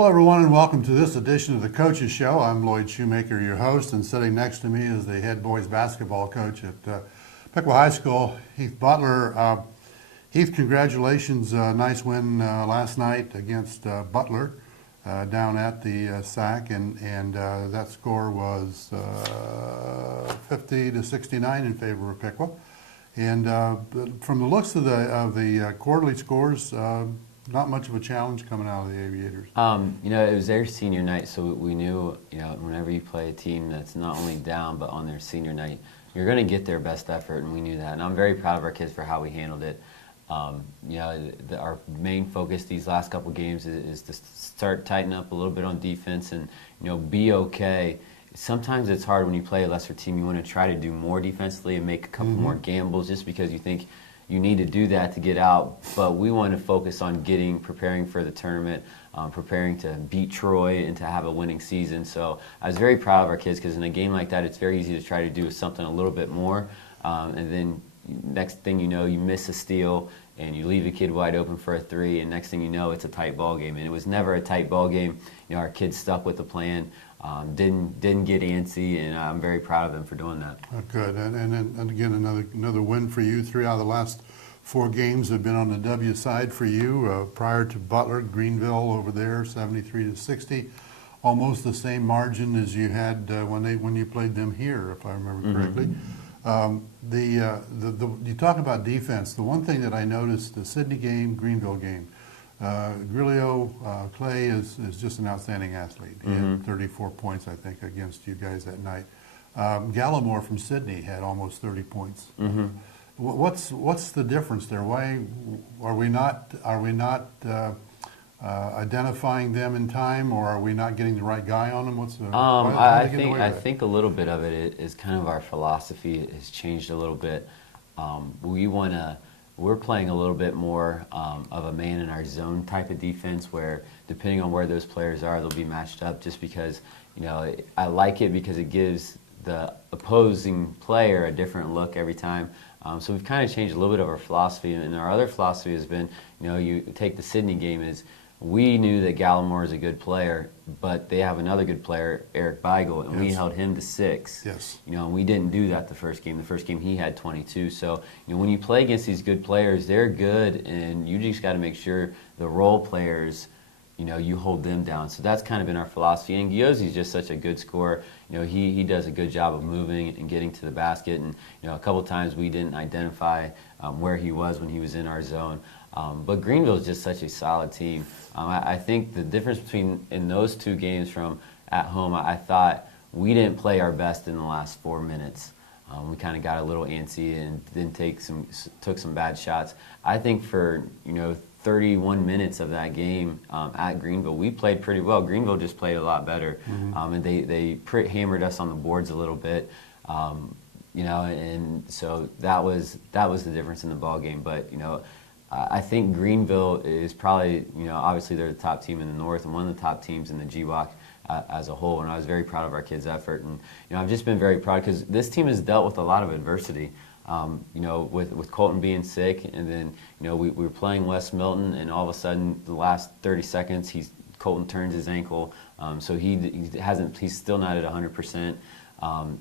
Hello, everyone, and welcome to this edition of the Coaches Show. I'm Lloyd Shoemaker, your host, and sitting next to me is the head boys basketball coach at Piqua High School, Heath Butler. Heath, congratulations. Nice win last night against Butler down at the SAC, and that score was 50-69 in favor of Piqua. And from the looks of the quarterly scores, not much of a challenge coming out of the Aviators. It was their senior night, so we knew, whenever you play a team that's not only down, but on their senior night, you're going to get their best effort, and we knew that. And I'm very proud of our kids for how we handled it. Our main focus these last couple games is to start tightening up a little bit on defense and, be okay. Sometimes it's hard when you play a lesser team. You want to try to do more defensively and make a couple more gambles just because you think you need to do that to get out, but we want to focus on preparing for the tournament, preparing to beat Troy and to have a winning season. So I was very proud of our kids because in a game like that, it's very easy to try to do something a little bit more, and then next thing you know, you miss a steal and you leave a kid wide open for a three, and next thing you know, it's a tight ball game. And it was never a tight ball game. Our kids stuck with the plan. Didn't get antsy, and I'm very proud of them for doing that. Good, and again, another win for you. 3 out of the last 4 games have been on the W side for you. Prior to Butler, Greenville over there, 73-60, almost the same margin as you had when you played them here, if I remember correctly. You talk about defense. The one thing that I noticed, the Sydney game, Greenville game. Grillo Clay is just an outstanding athlete. He had 34 points, I think, against you guys that night. Gallimore from Sydney had almost 30 points. What's the difference there? Why are we not identifying them in time, or are we not getting the right guy on them? I think a little bit of it is kind of our philosophy has changed a little bit. We're playing a little bit more of a man in our zone type of defense where depending on where those players are, they'll be matched up just because, I like it because it gives the opposing player a different look every time. So we've kind of changed a little bit of our philosophy, and our other philosophy has been, you take the Sydney game is, we knew that Gallimore is a good player, but they have another good player, Eric Beigel, and we held him to 6. Yes. And we didn't do that the first game. The first game he had 22. So, when you play against these good players, they're good, and you just got to make sure the role players, you hold them down. So that's kind of been our philosophy. And Giozzi's just such a good scorer. He does a good job of moving and getting to the basket. And, a couple times we didn't identify where he was when he was in our zone. But Greenville is just such a solid team. I think the difference in those 2 games from at home, I thought we didn't play our best in the last 4 minutes. We kind of got a little antsy and then took some bad shots. I think for 31 minutes of that game at Greenville, we played pretty well. Greenville just played a lot better, and they hammered us on the boards a little bit. And so that was the difference in the ball game. But I think Greenville is probably, obviously they're the top team in the North and one of the top teams in the GWAC as a whole, and I was very proud of our kids' effort. And, I've just been very proud because this team has dealt with a lot of adversity, with Colton being sick, and then, we were playing West Milton, and all of a sudden, the last 30 seconds, Colton turns his ankle, so he's still not at 100%.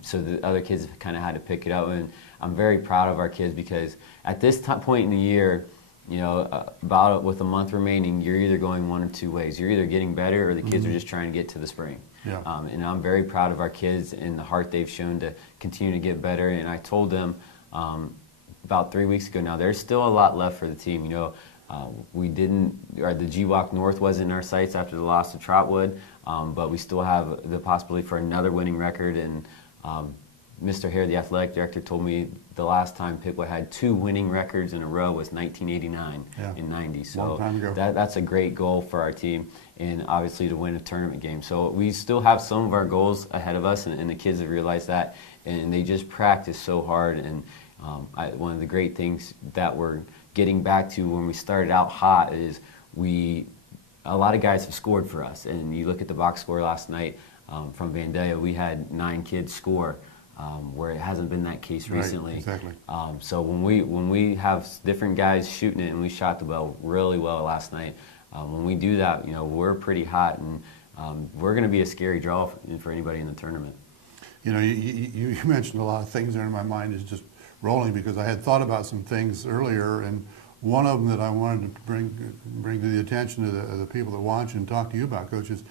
So the other kids have kind of had to pick it up, and I'm very proud of our kids because at this point in the year, with a month remaining, you're either going one of 2 ways. You're either getting better or the kids are just trying to get to the spring. Yeah. And I'm very proud of our kids and the heart they've shown to continue to get better. And I told them about 3 weeks ago now, there's still a lot left for the team. The GWAC North wasn't in our sights after the loss to Trotwood, but we still have the possibility for another winning record. And Mr. Hare, the athletic director, told me the last time Piqua had 2 winning records in a row was 1989 and 90. So long time ago. That's a great goal for our team, and obviously to win a tournament game. So we still have some of our goals ahead of us, and the kids have realized that, and they just practice so hard. And one of the great things that we're getting back to when we started out hot is a lot of guys have scored for us. And you look at the box score last night from Vandalia, we had 9 kids score. Where it hasn't been that case recently. Right, exactly. So when we have different guys shooting it, and we shot the ball really well last night, when we do that, we're pretty hot, and we're going to be a scary draw for anybody in the tournament. You mentioned a lot of things there, and my mind is just rolling because I had thought about some things earlier, and one of them that I wanted to bring to the attention of the people that watch and talk to you about, Coach, is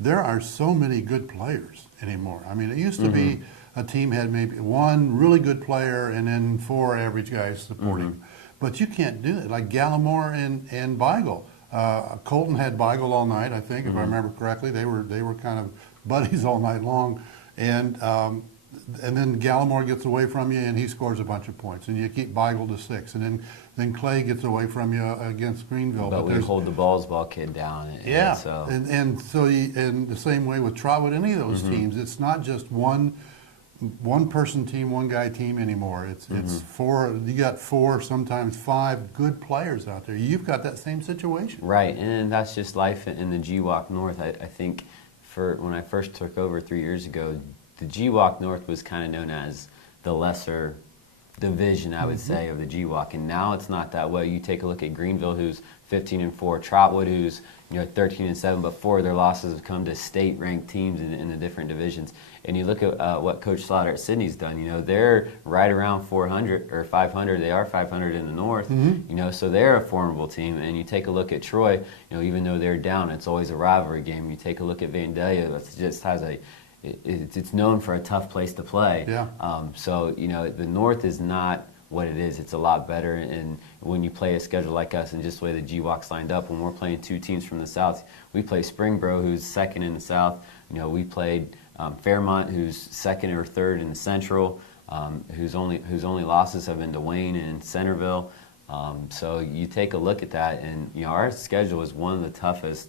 there are so many good players anymore. I mean, it used to be a team had maybe one really good player and then 4 average guys supporting. But you can't do it. Like Gallimore and Beigel. Colton had Beigel all night, I think, if I remember correctly. They were kind of buddies all night long. And then Gallimore gets away from you and he scores a bunch of points. And you keep Beigel to 6. And then Clay gets away from you against Greenville. But we hold the ball kid down. Yeah. And so the same way with Trotwood, any of those teams, it's not just one person team, one guy team anymore. It's 4. You got 4, sometimes 5 good players out there. You've got that same situation. Right, and that's just life in the GWAC North. I think when I first took over 3 years ago, the GWAC North was kind of known as the lesser division, I would say, of the GWAC, and now it's not that way. You take a look at Greenville, who's 15-4, Trotwood, who's 13-7, but 4 of their losses have come to state-ranked teams in the different divisions. And you look at what Coach Slaughter at Sydney's done. They're right around 400 or 500. They are 500 in the North. So they're a formidable team. And you take a look at Troy. even though they're down, it's always a rivalry game. You take a look at Vandalia. It just has it's known for a tough place to play. Yeah. The North is not what it is. It's a lot better, and when you play a schedule like us and just the way the GWAC's lined up, when we're playing 2 teams from the South, we play Springboro, who's 2nd in the South. We played Fairmont, who's 2nd or 3rd in the Central, whose only losses have been to Wayne and Centerville. So you take a look at that, and our schedule is one of the toughest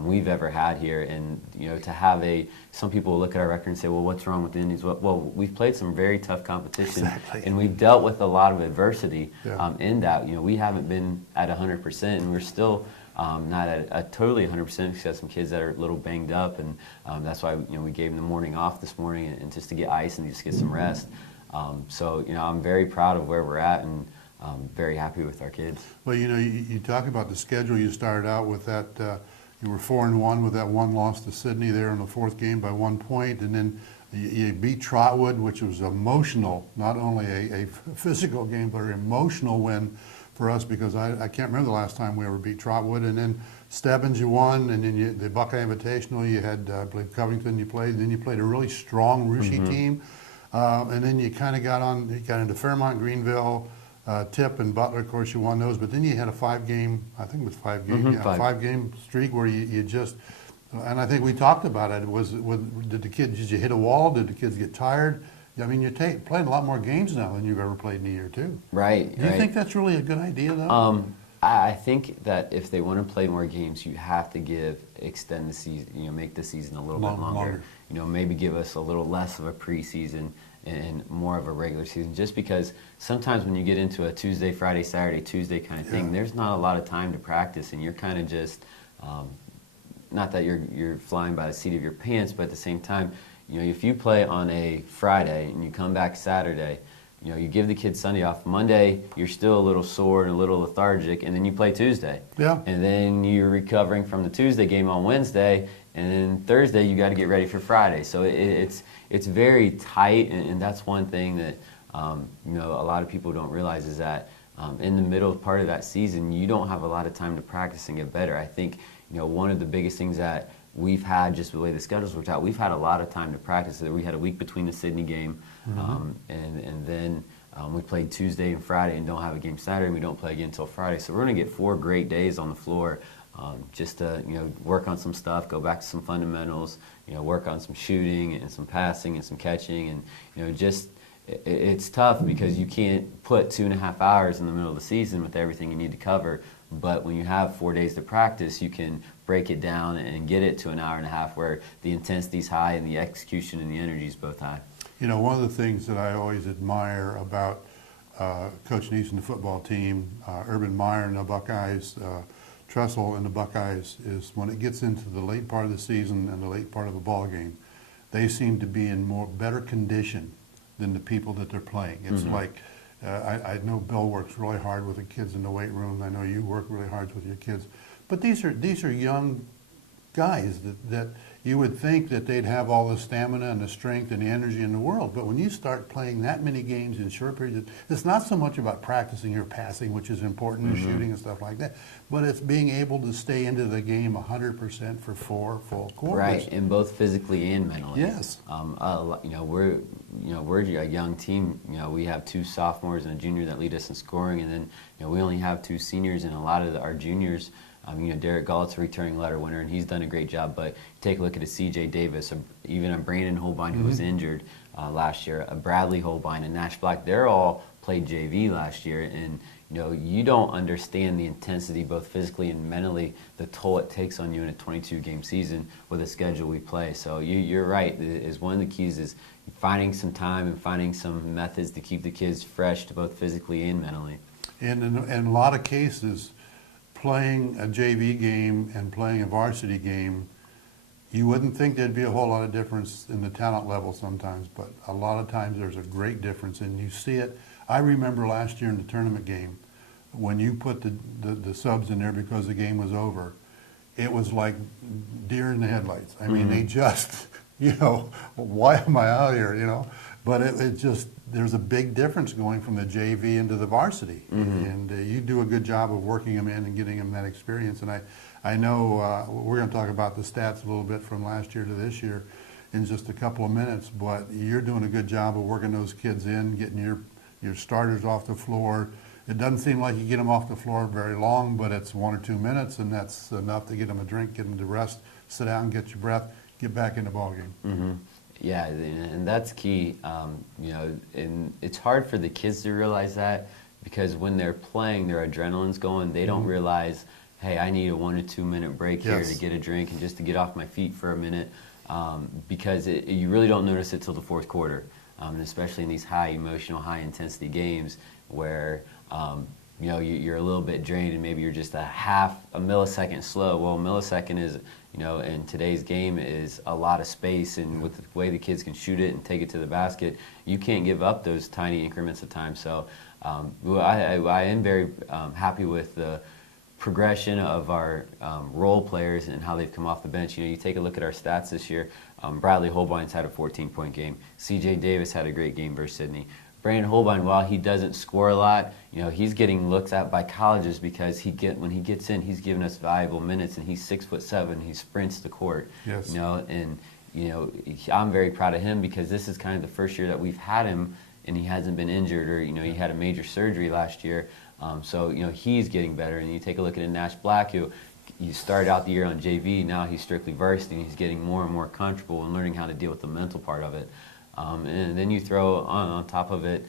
we've ever had here. And to have some people look at our record and say, well, what's wrong with the Indians? Well, we've played some very tough competition. Exactly. And we've dealt with a lot of adversity. Yeah. In that. We haven't been at 100%, and we're still not at totally 100%. We've got some kids that are a little banged up, and that's why we gave them the morning off this morning, and just to get ice and just get some rest. I'm very proud of where we're at, and very happy with our kids. Well, you talk about the schedule. You started out with that. You were 4-1 with that one loss to Sydney there in the 4th game by 1 point, and then you beat Trotwood, which was emotional, not only a physical game, but an emotional win for us, because I can't remember the last time we ever beat Trotwood. And then Stebbins you won, and then the Buckeye Invitational, you had, I believe, Covington you played, and then you played a really strong Russia team. And then you kind of got into Fairmont, Greenville, Tip and Butler. Of course, you won those, but then you had a 5-game, I think it was 5-game, 5-game streak where you just, and I think we talked about it. Did you hit a wall? Did the kids get tired? I mean, you're playing a lot more games now than you've ever played in a year, too. Right. Do you think that's really a good idea, though? I think that if they want to play more games, you have to extend the season, make the season a little bit longer. Maybe give us a little less of a preseason and more of a regular season, just because sometimes when you get into a Tuesday, Friday, Saturday, Tuesday kind of thing, there's not a lot of time to practice, and you're kind of just, not that you're flying by the seat of your pants, but at the same time, if you play on a Friday and you come back Saturday, you give the kids Sunday off. Monday, you're still a little sore and a little lethargic, and then you play Tuesday. Yeah. And then you're recovering from the Tuesday game on Wednesday, and then Thursday you got to get ready for Friday. So it's very tight, and that's one thing that a lot of people don't realize is that in the middle part of that season, you don't have a lot of time to practice and get better. I think one of the biggest things that we've had, just the way the schedules worked out, we've had a lot of time to practice. We had a week between the Sydney game, and then we played Tuesday and Friday and don't have a game Saturday, and we don't play again until Friday. So we're going to get 4 great days on the floor just to work on some stuff, go back to some fundamentals, work on some shooting and some passing and some catching, and it's tough because you can't put 2.5 hours in the middle of the season with everything you need to cover. But when you have 4 days to practice, you can break it down and get it to an hour and a half where the intensity's high and the execution and the energy is both high. One of the things that I always admire about Coach Neese and the football team, Urban Meyer and the Buckeyes, Tressel and the Buckeyes, is when it gets into the late part of the season and the late part of the ball game, they seem to be in better condition than the people that they're playing. It's like, I know Bill works really hard with the kids in the weight room. I know you work really hard with your kids. But these are young guys that you would think that they'd have all the stamina and the strength and the energy in the world. But when you start playing that many games in short periods, it's not so much about practicing your passing, which is important, and shooting and stuff like that, but it's being able to stay into the game 100% for 4 full quarters. Right, and both physically and mentally. Yes. We're a young team. We have 2 sophomores and a junior that lead us in scoring, and then we only have 2 seniors, and a lot of our juniors. Derek Galt's a returning letter winner, and he's done a great job. But take a look at a C.J. Davis, even a Brandon Holbein who was injured last year, a Bradley Holbein, and Nash Black. They're all played JV last year, and you don't understand the intensity, both physically and mentally, the toll it takes on you in a 22-game season with the schedule we play. So you're right. Is one of the keys is finding some time and finding some methods to keep the kids fresh, both physically and mentally. And in a lot of cases, playing a JV game and playing a varsity game, you wouldn't think there'd be a whole lot of difference in the talent level sometimes, but a lot of times there's a great difference, and you see it. I remember last year in the tournament game, when you put the subs in there because the game was over, it was like deer in the headlights. I mean, they just, why am I out here, But it just, there's a big difference going from the JV into the varsity. And you do a good job of working them in and getting them that experience. And I know we're going to talk about the stats a little bit from last year to this year in just a couple of minutes, but you're doing a good job of working those kids in, getting your starters off the floor. It doesn't seem like you get them off the floor very long, but it's 1 or 2 minutes, and that's enough to get them a drink, get them to rest, sit down, get your breath, get back in the ballgame. Yeah, and that's key. And it's hard for the kids to realize that because when they're playing, their adrenaline's going. They don't realize, hey, I need a 1 or 2 minute break here to get a drink and just to get off my feet for a minute, because you really don't notice it till the fourth quarter, and especially in these high emotional, high intensity games where you're a little bit drained and maybe you're just a millisecond slow. Well, a millisecond is, in today's game is a lot of space, and with the way the kids can shoot it and take it to the basket, you can't give up those tiny increments of time. So I am very happy with the progression of our role players and how they've come off the bench. You take a look at our stats this year. Bradley Holbein's had a 14-point game. C.J. Davis had a great game versus Sydney. Brandon Holbein, while he doesn't score a lot, he's getting looked at by colleges because when he gets in, he's giving us valuable minutes, and he's 6'7". He sprints the court. Yes. I'm very proud of him because this is kind of the first year that we've had him, and he hasn't been injured or he had a major surgery last year. So he's getting better. And you take a look at Nash Black, who you started out the year on JV, now he's strictly varsity, and he's getting more and more comfortable and learning how to deal with the mental part of it. And then you throw on top of it,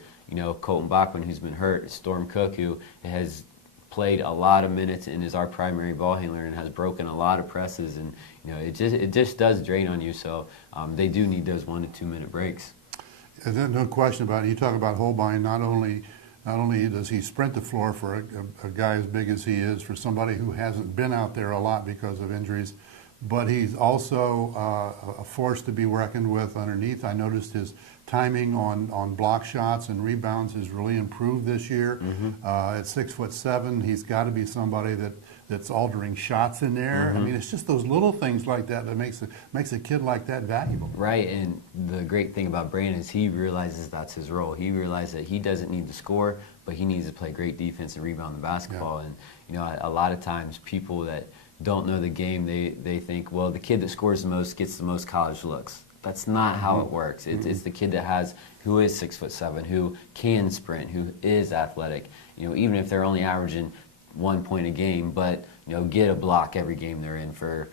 Colton Bachman, who's been hurt, Storm Cook, who has played a lot of minutes and is our primary ball handler and has broken a lot of presses, and it just does drain on you. So they do need those 1 to 2 minute breaks. There's no question about it. You talk about Holbein. Not only does he sprint the floor for a guy as big as he is, for somebody who hasn't been out there a lot because of injuries, but he's also a force to be reckoned with underneath. I noticed his timing on block shots and rebounds has really improved this year. At 6'7", he's got to be somebody that's altering shots in there. I mean, it's just those little things like that that makes a kid like that valuable. Right, and the great thing about Brandon is he realizes that's his role. He realizes that he doesn't need to score, but he needs to play great defense and rebound the basketball. And a lot of times people that don't know the game, they think, well, the kid that scores the most gets the most college looks. That's not how it works. It's the kid who is 6'7", who can sprint, who is athletic. Even if they're only averaging 1 point a game, but get a block every game they're in for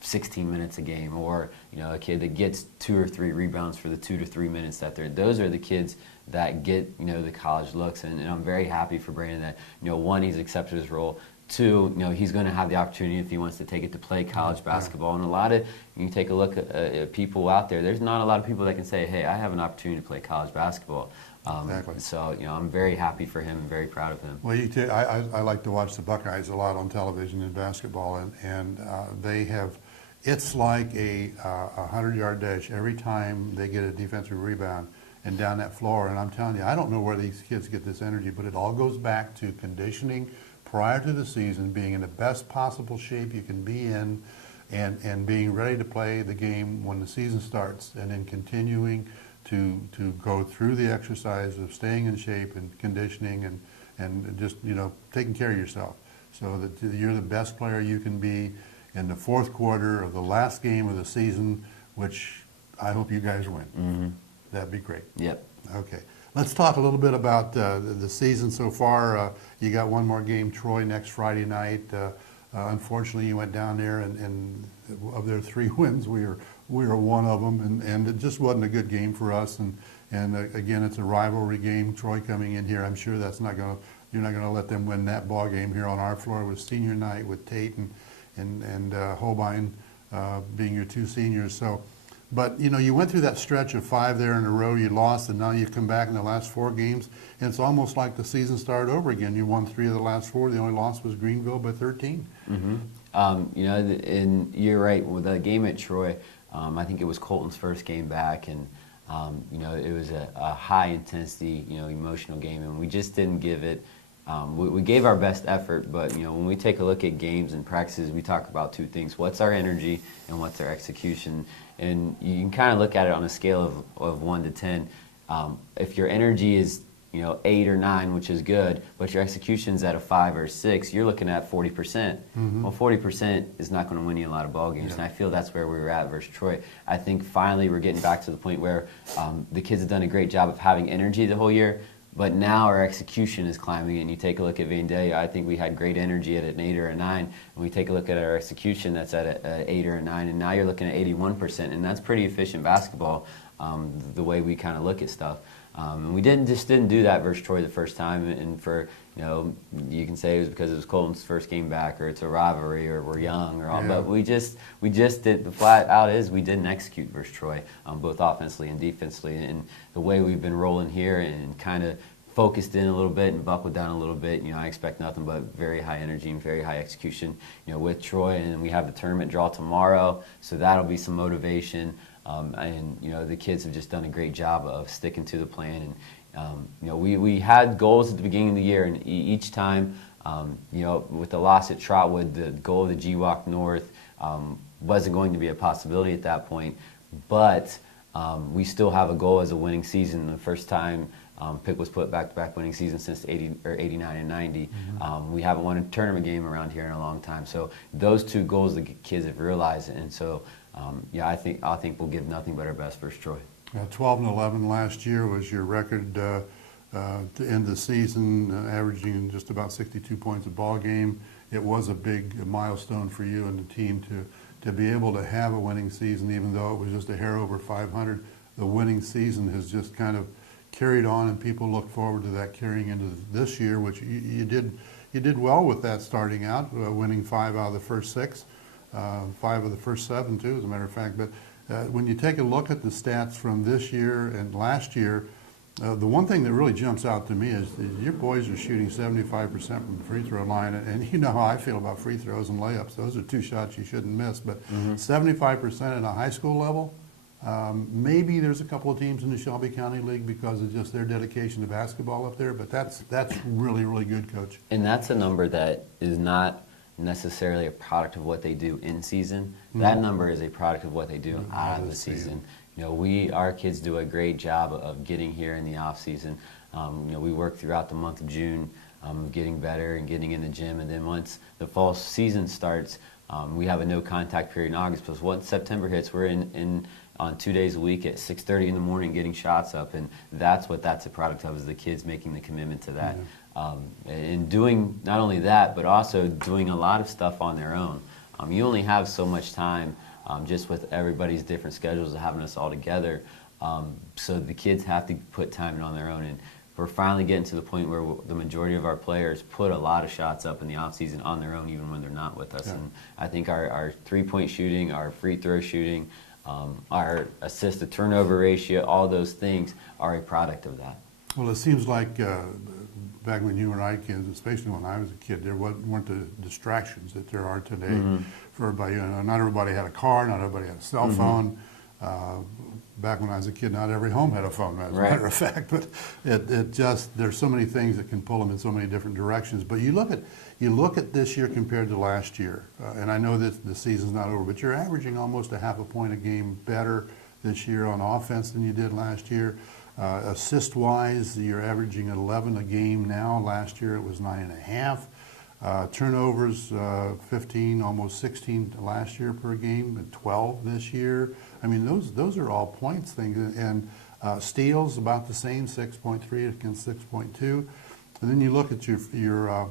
16 minutes a game, or a kid that gets 2 or 3 rebounds for the 2 to 3 minutes that they're. Those are the kids that get the college looks, and I'm very happy for Brandon that one, he's accepted his role. 2, he's going to have the opportunity if he wants to take it to play college basketball. And a lot of, you take a look at people out there, there's not a lot of people that can say, hey, I have an opportunity to play college basketball. Exactly. So, I'm very happy for him and very proud of him. Well, I like to watch the Buckeyes a lot on television in basketball, and they have, it's like a 100-yard dash every time they get a defensive rebound and down that floor. And I'm telling you, I don't know where these kids get this energy, but it all goes back to conditioning, prior to the season, being in the best possible shape you can be in, and being ready to play the game when the season starts, and then continuing to go through the exercise of staying in shape and conditioning and just, taking care of yourself so that you're the best player you can be in the fourth quarter of the last game of the season, which I hope you guys win. Mm-hmm. That'd be great. Yep. Okay. Let's talk a little bit about the season so far. You got one more game, Troy, next Friday night. Unfortunately, you went down there, and of their 3 wins, we were one of them, and it just wasn't a good game for us. And again, it's a rivalry game. Troy coming in here, I'm sure you're not gonna let them win that ball game here on our floor with senior night with Tate and Holbein being your 2 seniors. So. But, you went through that stretch of 5 there in a row, you lost, and now you come back in the last 4 games, and it's almost like the season started over again. You won 3 of the last 4. The only loss was Greenville by 13. Mm-hmm. And you're right. With the game at Troy, I think it was Colton's first game back, and, it was a high-intensity, emotional game, and we just didn't give it. We gave our best effort, but when we take a look at games and practices, we talk about 2 things: what's our energy and what's our execution. And you can kind of look at it on a scale of 1 to 10. If your energy is 8 or 9, which is good, but your execution's at a 5 or 6, you're looking at 40%. Mm-hmm. Well, 40% is not going to win you a lot of ball games, and I feel that's where we were at versus Troy. I think finally we're getting back to the point where the kids have done a great job of having energy the whole year. But now our execution is climbing, and you take a look at Vandalia, I think we had great energy at an 8 or a 9, and we take a look at our execution that's at an 8 or a 9, and now you're looking at 81%, and that's pretty efficient basketball, the way we kind of look at stuff. And we didn't do that versus Troy the first time, and for, you can say it was because it was Colton's first game back, or it's a rivalry, or we're young, or all, but we just did, the flat out is we didn't execute versus Troy, both offensively and defensively, and the way we've been rolling here and kind of focused in a little bit and buckled down a little bit, I expect nothing but very high energy and very high execution, with Troy, and we have the tournament draw tomorrow, so that'll be some motivation. And the kids have just done a great job of sticking to the plan. And we had goals at the beginning of the year, and each time, with the loss at Trotwood, the goal of the GWAC North wasn't going to be a possibility at that point. But we still have a goal as a winning season. The first time Piqua was put back-to-back winning season since 89 and 90. Mm-hmm. We haven't won a tournament game around here in a long time. So those 2 goals the kids have realized, and so. I think we'll give nothing but our best versus Troy. 12 and 11 last year was your record to end the season, averaging just about 62 points a ball game. It was a big milestone for you and the team to be able to have a winning season, even though it was just a hair over 500. The winning season has just kind of carried on, and people look forward to that carrying into this year, which you did well with that starting out, winning 5 out of the first 6. 5 of the first 7 too, as a matter of fact. But when you take a look at the stats from this year and last year, the one thing that really jumps out to me is your boys are shooting 75% from the free throw line, and you know how I feel about free throws and layups. Those are 2 shots you shouldn't miss. But 75% at a high school level, maybe there's a couple of teams in the Shelby County League because of just their dedication to basketball up there. But that's really, really good, Coach. And that's a number that is not necessarily a product of what they do in season. That number is a product of what they do out of the season. Our kids do a great job of getting here in the off season. We work throughout the month of June, getting better and getting in the gym, and then once the fall season starts, we have a no contact period in August. Plus, once September hits, we're in on 2 days a week at 6:30 in the morning getting shots up, and that's a product of, is the kids making the commitment to that. And doing not only that, but also doing a lot of stuff on their own. You only have so much time, just with everybody's different schedules of having us all together. So the kids have to put time in on their own. And we're finally getting to the point where the majority of our players put a lot of shots up in the offseason on their own, even when they're not with us. Yeah. And I think our three-point shooting, our free throw shooting, our assist-to-turnover ratio, all those things are a product of that. Well, it seems like back when you and I kids, especially when I was a kid, there weren't the distractions that there are today for everybody. Not everybody had a car, not everybody had a cell phone. Back when I was a kid, not every home had a phone, as a Right. matter of fact. But it just, there's so many things that can pull them in so many different directions. But you look at this year compared to last year, and I know that the season's not over, but you're averaging almost a half a point a game better this year on offense than you did last year. Assist-wise, you're averaging 11 a game now. Last year it was 9.5. Turnovers, 15, almost 16 last year per game, and 12 this year. I mean, those are all points things. And steals about the same, 6.3 against 6.2. And then you look at your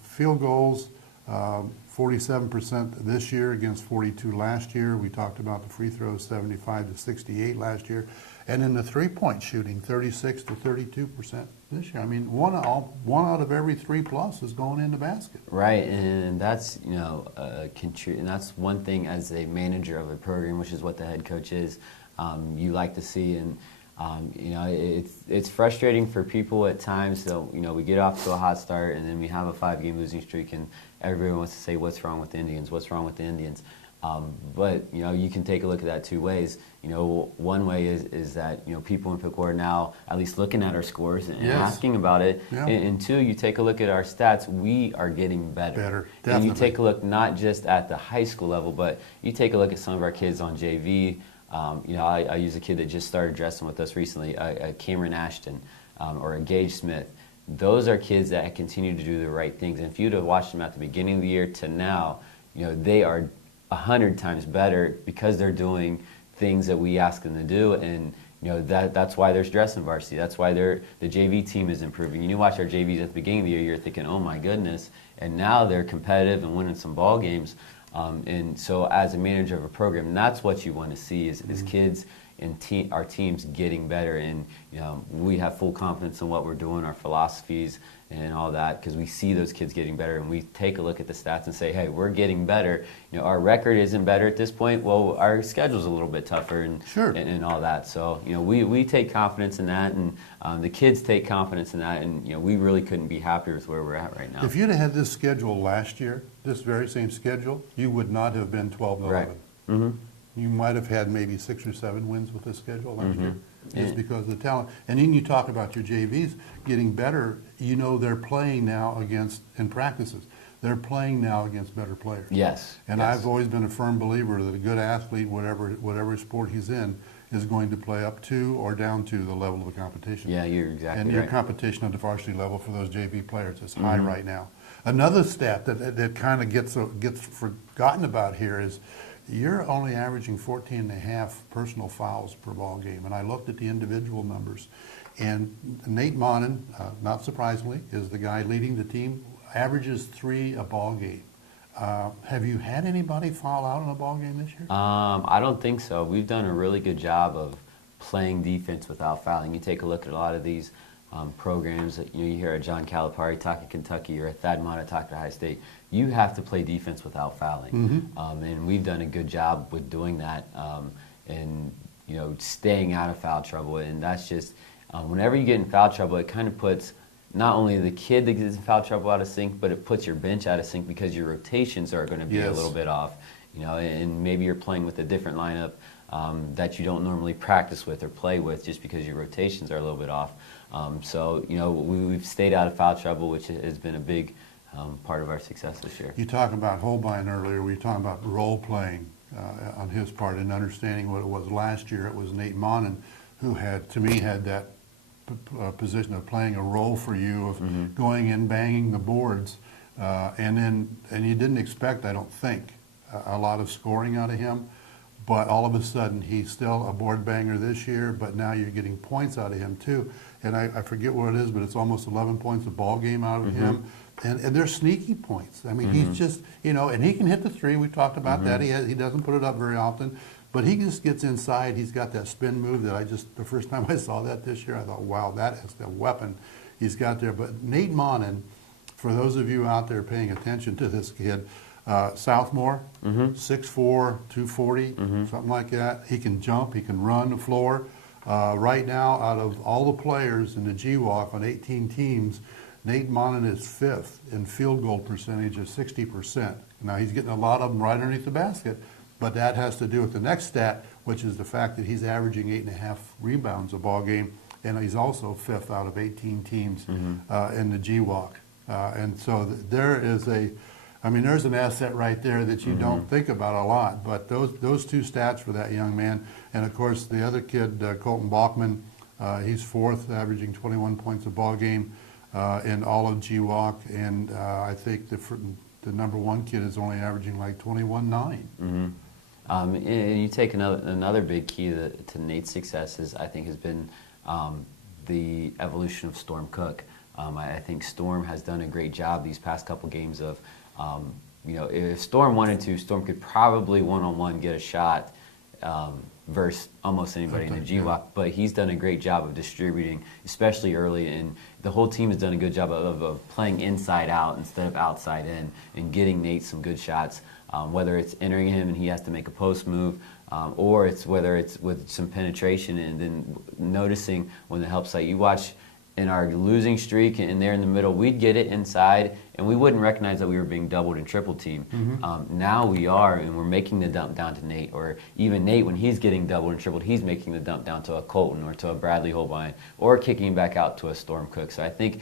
field goals, 47% this year against 42 last year. We talked about the free throws, 75 to 68 last year. And in the three-point shooting, 36 to 32% this year. I mean, one out of every 3+ is going in the basket. Right, and that's and that's one thing as a manager of a program, which is what the head coach is. You like to see, and it's frustrating for people at times. So we get off to a hot start, and then we have a 5-game losing streak, and everyone wants to say, "What's wrong with the Indians? What's wrong with the Indians?" But you can take a look at that two ways. One way is that people in Piqua are now at least looking at our scores and Yes. asking about it. Yeah. And two, you take a look at our stats. We are getting better. Better, And you definitely. take a look not just at the high school level, but you take a look at some of our kids on JV. I use a kid that just started dressing with us recently, a Cameron Ashton or a Gage Smith. Those are kids that continue to do the right things. And if you'd have watched them at the beginning of the year to now, they are 100 times better because they're doing things that we ask them to do, and that's why there's dressing varsity. That's why the JV team is improving. You watch our JVs at the beginning of the year, you're thinking, oh my goodness, and now they're competitive and winning some ball games. And so as a manager of a program, that's what you want to see is kids and our teams getting better. And we have full confidence in what we're doing, our philosophies and all that, because we see those kids getting better, and we take a look at the stats and say, hey, we're getting better. Our record isn't better at this point. Well, our schedule's a little bit tougher and Sure. and all that. So we take confidence in that, and the kids take confidence in that, and we really couldn't be happier with where we're at right now. If you'd have had this schedule last year, this very same schedule, you would not have been 12-11. Right. Mm-hmm. You might have had maybe 6 or 7 wins with this schedule last year, just Yeah. because of the talent. And then you talk about your JVs getting better. They're playing now in practices. They're playing now against better players. Yes. And yes. I've always been a firm believer that a good athlete, whatever sport he's in, is going to play up to or down to the level of the competition. Yeah, you're exactly And your right. competition at the varsity level for those JV players is high right now. Another stat that kind of gets forgotten about here is you're only averaging 14.5 personal fouls per ball game. And I looked at the individual numbers. And Nate Monin, not surprisingly, is the guy leading the team, averages 3 a ball game. Have you had anybody foul out in a ball game this year? I don't think so. We've done a really good job of playing defense without fouling. You take a look at a lot of these programs that you hear a John Calipari talk at Kentucky or a Thad Mata talk at High State. You have to play defense without fouling, and we've done a good job with doing that, and staying out of foul trouble. And that's just whenever you get in foul trouble, it kind of puts not only the kid that gets in foul trouble out of sync, but it puts your bench out of sync because your rotations are going to be a Yes. little bit off. And maybe you're playing with a different lineup that you don't normally practice with or play with just because your rotations are a little bit off. So we've stayed out of foul trouble, which has been a big part of our success this year. You talked about Holbein earlier. We were talking about role playing on his part and understanding what it was last year. It was Nate Monin who had that position of playing a role for you of going in, banging the boards, and you didn't expect, I don't think, a lot of scoring out of him. But all of a sudden, he's still a board banger this year, but now you're getting points out of him too. And I forget what it is, but it's almost 11 points a ball game out of him. And they're sneaky points. I mean, he's just, and he can hit the 3. We talked about that. He doesn't put it up very often, but he just gets inside. He's got that spin move that the first time I saw that this year, I thought, wow, that is the weapon he's got there. But Nate Monin, for those of you out there paying attention to this kid, Southmore, 6'4", 240, something like that. He can jump. He can run the floor. Right now, out of all the players in the GWalk on 18 teams, Nate Monin is 5th in field goal percentage of 60%. Now, he's getting a lot of them right underneath the basket, but that has to do with the next stat. which is the fact that he's averaging 8.5 rebounds a ball game, and he's also 5th out of 18 teams in the GWAC. And so there is there's an asset right there that you don't think about a lot. But those two stats for that young man, and of course the other kid, Colton Bachman, he's 4th, averaging 21 points a ball game in all of GWAC, and I think the number 1 kid is only averaging like 21.9. And you take another big key to Nate's successes, I think, has been the evolution of Storm Cook. I think Storm has done a great job these past couple games of, if Storm wanted to, Storm could probably one-on-one get a shot versus almost anybody in the GWAC, but he's done a great job of distributing, especially early, and the whole team has done a good job of playing inside out instead of outside in and getting Nate some good shots, whether it's entering him and he has to make a post move, or whether it's with some penetration and then noticing when the help site. You watch in our losing streak and there in the middle, we'd get it inside and we wouldn't recognize that we were being doubled and triple teamed. Now we are, and we're making the dump down to Nate, or even Nate, when he's getting doubled and tripled, he's making the dump down to a Colton or to a Bradley Holbein, or kicking back out to a Storm Cook. So I think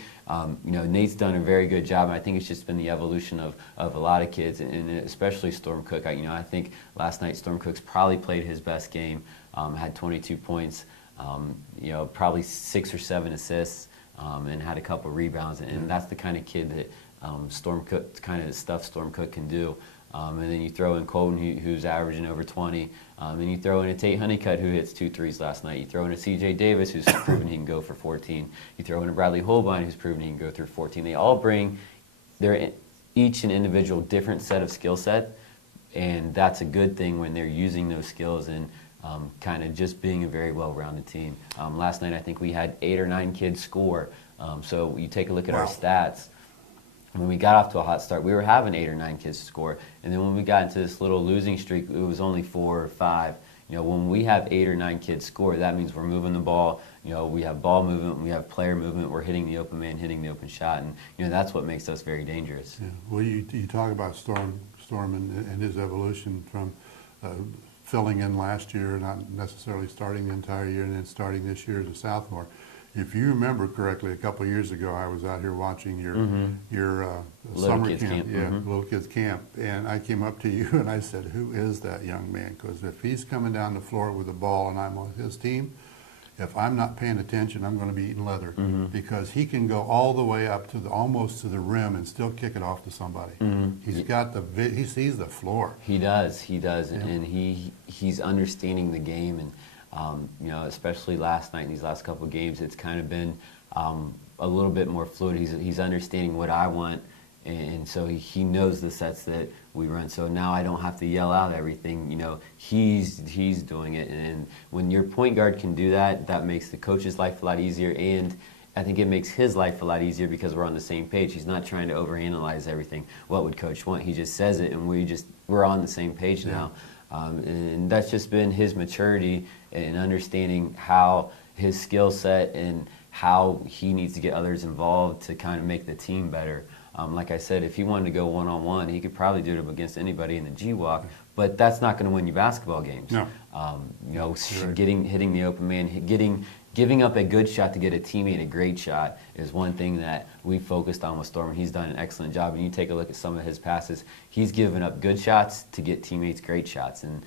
Nate's done a very good job, and I think it's just been the evolution of a lot of kids, and especially Storm Cook. I think last night Storm Cook's probably played his best game, had 22 points, probably 6 or 7 assists, and had a couple rebounds, and that's the kind of kid that Storm Cook, kind of stuff Storm Cook can do. And then you throw in Colton, who's averaging over 20, and you throw in a Tate Honeycutt, who hits 2 threes last night. You throw in a C.J. Davis, who's proven he can go for 14. You throw in a Bradley Holbein, who's proven he can go through 14. They all bring each an individual different set of skill set, and that's a good thing when they're using those skills and kind of just being a very well-rounded team. Last night, I think we had 8 or 9 kids score. So you take a look at our stats. When we got off to a hot start, we were having 8 or 9 kids score. And then when we got into this little losing streak, it was only 4 or 5. When we have 8 or 9 kids score, that means we're moving the ball. We have ball movement, we have player movement, we're hitting the open man, hitting the open shot. And, that's what makes us very dangerous. Yeah. Well, you talk about Storm and his evolution from filling in last year, not necessarily starting the entire year, and then starting this year as a sophomore. If you remember correctly, a couple of years ago, I was out here watching your summer camp, little kids camp, and I came up to you and I said, "Who is that young man?" Because if he's coming down the floor with the ball and I'm on his team, if I'm not paying attention, I'm going to be eating leather, because he can go all the way up to almost to the rim and still kick it off to somebody. He's got he sees the floor. He does, and he's understanding the game, and especially last night in these last couple of games, it's kind of been a little bit more fluid. He's understanding what I want, and so he knows the sets that we run. So now I don't have to yell out everything. He's doing it, and when your point guard can do that, that makes the coach's life a lot easier, and I think it makes his life a lot easier because we're on the same page. He's not trying to overanalyze everything. What would coach want? He just says it, and we're on the same page now. And that's just been his maturity and understanding how his skill set and how he needs to get others involved to kind of make the team better. Like I said, if he wanted to go one-on-one, he could probably do it against anybody in the GWAC, but that's not going to win you basketball games. No. Hitting the open man, giving up a good shot to get a teammate a great shot is one thing that we focused on with Storm, and he's done an excellent job. And you take a look at some of his passes, he's given up good shots to get teammates great shots. And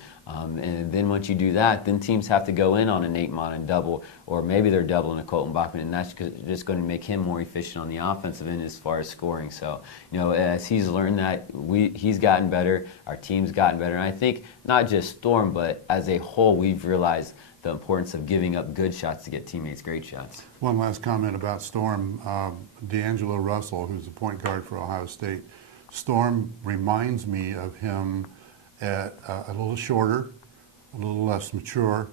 then once you do that, then teams have to go in on a Nate Mon and double, or maybe they're doubling a Colton Bachman, and that's just going to make him more efficient on the offensive end as far as scoring. So, as he's learned that, he's gotten better, our team's gotten better. And I think not just Storm, but as a whole, we've realized the importance of giving up good shots to get teammates great shots. One last comment about Storm. D'Angelo Russell, who's the point guard for Ohio State. Storm reminds me of him at a little shorter, a little less mature,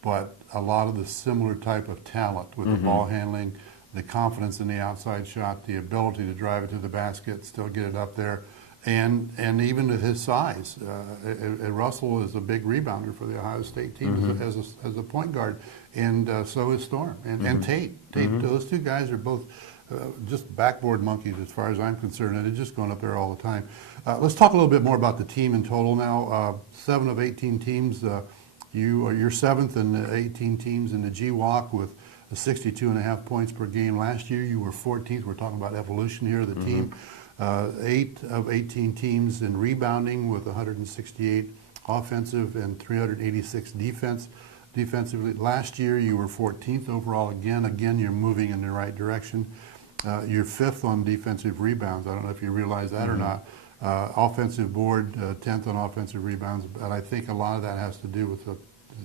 but a lot of the similar type of talent with the ball handling, the confidence in the outside shot, the ability to drive it to the basket, still get it up there. And even at his size, Russell is a big rebounder for the Ohio State team as a point guard, and so is Storm and Tate. Those two guys are both just backboard monkeys as far as I'm concerned, and they're just going up there all the time. Let's talk a little bit more about the team in total now. 7 of 18 teams You're seventh in the 18 teams in the GWalk with 62.5 points per game. Last year you were 14th. We're talking about evolution here of the team. 8 of 18 teams in rebounding with 168 offensive and 386 defensively. Last year you were 14th overall. Again, you're moving in the right direction. You're 5th on defensive rebounds. I don't know if you realize that or not. Offensive board, 10th on offensive rebounds, but I think a lot of that has to do with the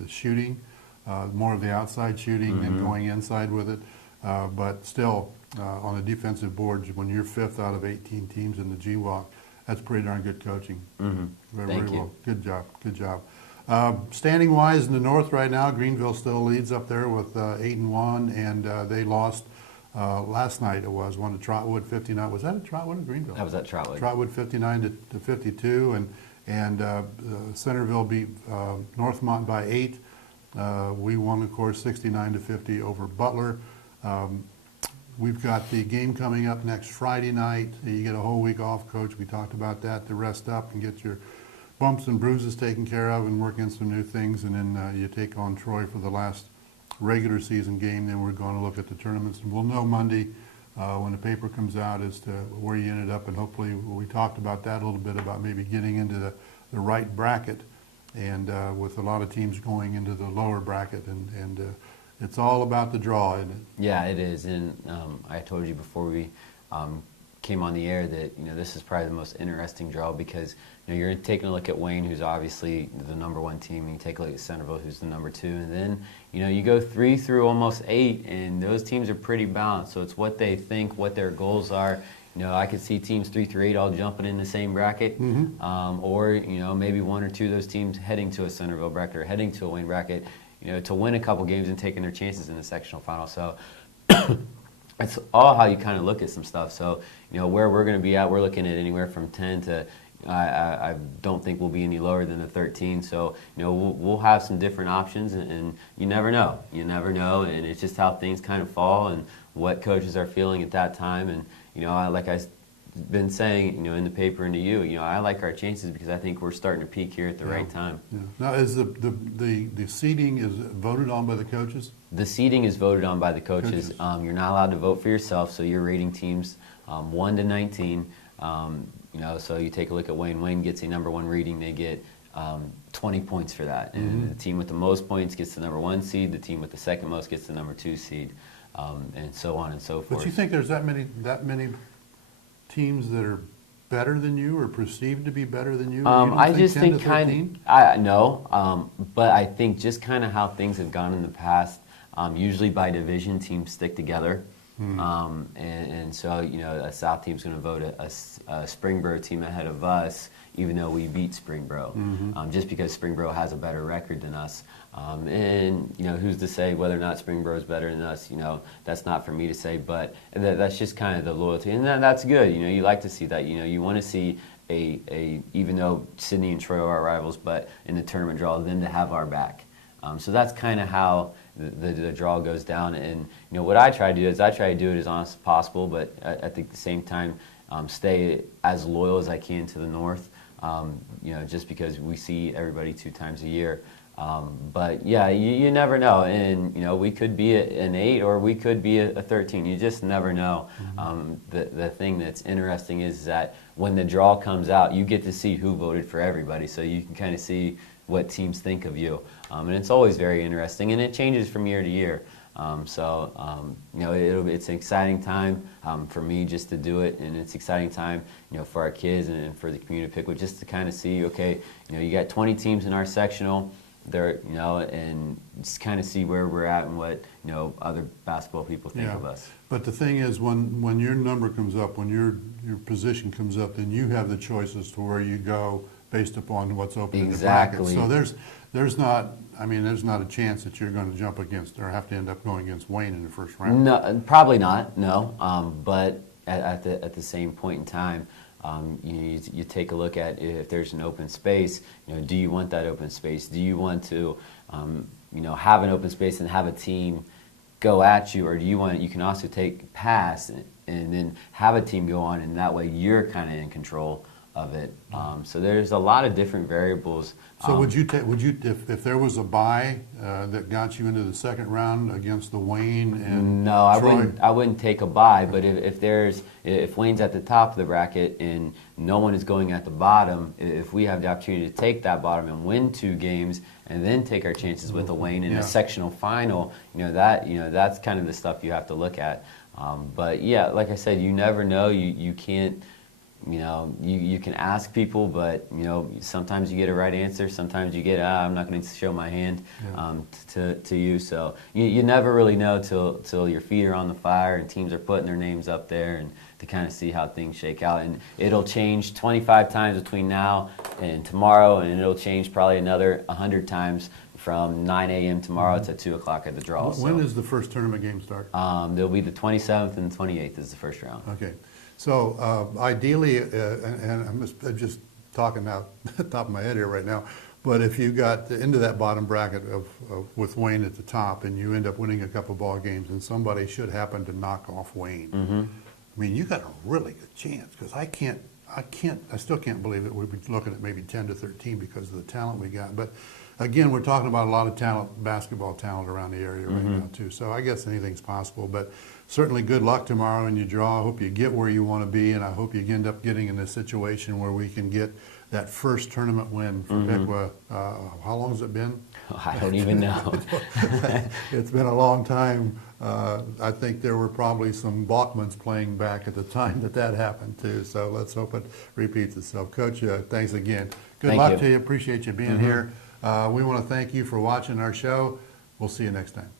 shooting, more of the outside shooting than going inside with it. But still, on the defensive boards, when you're 5th out of 18 teams in the GWalk, that's pretty darn good coaching. Very well. Good job. Standing wise in the North right now, Greenville still leads up there with 8-1, and they lost last night. It was one to Trotwood, 59. Was that at Trotwood or Greenville? That was at Trotwood. Trotwood 59 to 52, and Centerville beat Northmont by 8. We won, of course, 69 to 50 over Butler. We've got the game coming up next Friday night. You get a whole week off, Coach. We talked about that, to rest up and get your bumps and bruises taken care of and work in some new things. And then you take on Troy for the last regular season game. Then we're going to look at the tournaments. And we'll know Monday when the paper comes out as to where you ended up. And hopefully we talked about that a little bit, about maybe getting into the right bracket. And with a lot of teams going into the lower bracket. And it's all about the draw, isn't it? Yeah, it is. And I told you before we came on the air that this is probably the most interesting draw, because you're taking a look at Wayne, who's obviously the #1 team, and you take a look at Centerville, who's the #2, and then you go 3 through almost 8, and those teams are pretty balanced. So it's what they think, what their goals are. I could see teams 3 through 8 all jumping in the same bracket, or maybe 1 or 2 of those teams heading to a Centerville bracket or heading to a Wayne bracket, to win a couple games and taking their chances in the sectional final. So it's all how you kind of look at some stuff. So where we're going to be at, we're looking at anywhere from 10 to I don't think we'll be any lower than a 13. So we'll have some different options, and you never know. You never know, and it's just how things kind of fall and what coaches are feeling at that time. And like I've been saying, in the paper and to you, I like our chances because I think we're starting to peak here at the right time. Yeah. Now, is the seeding is voted on by the coaches? The seeding is voted on by the coaches. You're not allowed to vote for yourself, so you're rating teams 1 to 19. So you take a look at Wayne. Wayne gets a #1 reading. They get 20 points for that. And the team with the most points gets the #1 seed. The team with the second most gets the #2 seed, and so on and so forth. But you think there's that many teams that are better than you or perceived to be better than you? I just think but I think just kind of how things have gone in the past. Usually by division, teams stick together. And so, a South team's going to vote a Springboro team ahead of us, even though we beat Springboro, just because Springboro has a better record than us. And who's to say whether or not Springboro is better than us? That's not for me to say, but that's just kind of the loyalty, and that's good. You like to see that. You want to see a even though Sydney and Troy are our rivals, but in the tournament draw, them to have our back. So that's kind of how the draw goes down. And what I try to do is I try to do it as honest as possible, but at the same time stay as loyal as I can to the North. Just because we see everybody 2 times a year. But yeah, you never know, and we could be an 8 or we could be a 13. You just never know. The thing that's interesting is that when the draw comes out, you get to see who voted for everybody, so you can kind of see what teams think of you, and it's always very interesting, and it changes from year to year. It's an exciting time for me just to do it, and it's an exciting time, for our kids and for the community of Piqua just to kind of see, okay, you got 20 teams in our sectional. There, and just kind of see where we're at and what other basketball people think of us. But the thing is, when your number comes up, when your position comes up, then you have the choices to where you go based upon what's open in the bracket. So there's not a chance that you're going to jump against or have to end up going against Wayne in the first round. No, probably not. No, but at the same point in time. You take a look at if there's an open space. Do you want that open space? Do you want to, have an open space and have a team go at you, or do you want? You can also take pass and then have a team go on, and that way you're kind of in control of it. So there's a lot of different variables. So would you if there was a bye that got you into the second round against the Wayne and No, Troy? I wouldn't take a bye. But if Wayne's at the top of the bracket and no one is going at the bottom, if we have the opportunity to take that bottom and win 2 games and then take our chances with a Wayne in a sectional final, that's kind of the stuff you have to look at. But yeah, like I said, you never know. You can't. You can ask people, but sometimes you get a right answer. Sometimes you get, I'm not going to show my hand to you. So you never really know till your feet are on the fire and teams are putting their names up there, and to kind of see how things shake out. And it'll change 25 times between now and tomorrow, and it'll change probably another 100 times from 9 a.m. tomorrow to 2 o'clock at the draw. When does the first tournament game start? There'll be the 27th and the 28th is the first round. Okay. So ideally, and I'm just talking out the top of my head here right now, but if you got into that bottom bracket with Wayne at the top and you end up winning a couple ball games and somebody should happen to knock off Wayne, I mean, you got a really good chance, because I still can't believe it. We'd be looking at maybe 10 to 13 because of the talent we got. But again, we're talking about a lot of talent, basketball talent around the area right now too. So I guess anything's possible. But certainly good luck tomorrow in your draw. I hope you get where you want to be, and I hope you end up getting in a situation where we can get that first tournament win for Piqua. How long has it been? I don't even know. It's been a long time. I think there were probably some Balkmans playing back at the time that happened too. So let's hope it repeats itself. Coach, thanks again. Good luck to you. Appreciate you being here. We want to thank you for watching our show. We'll see you next time.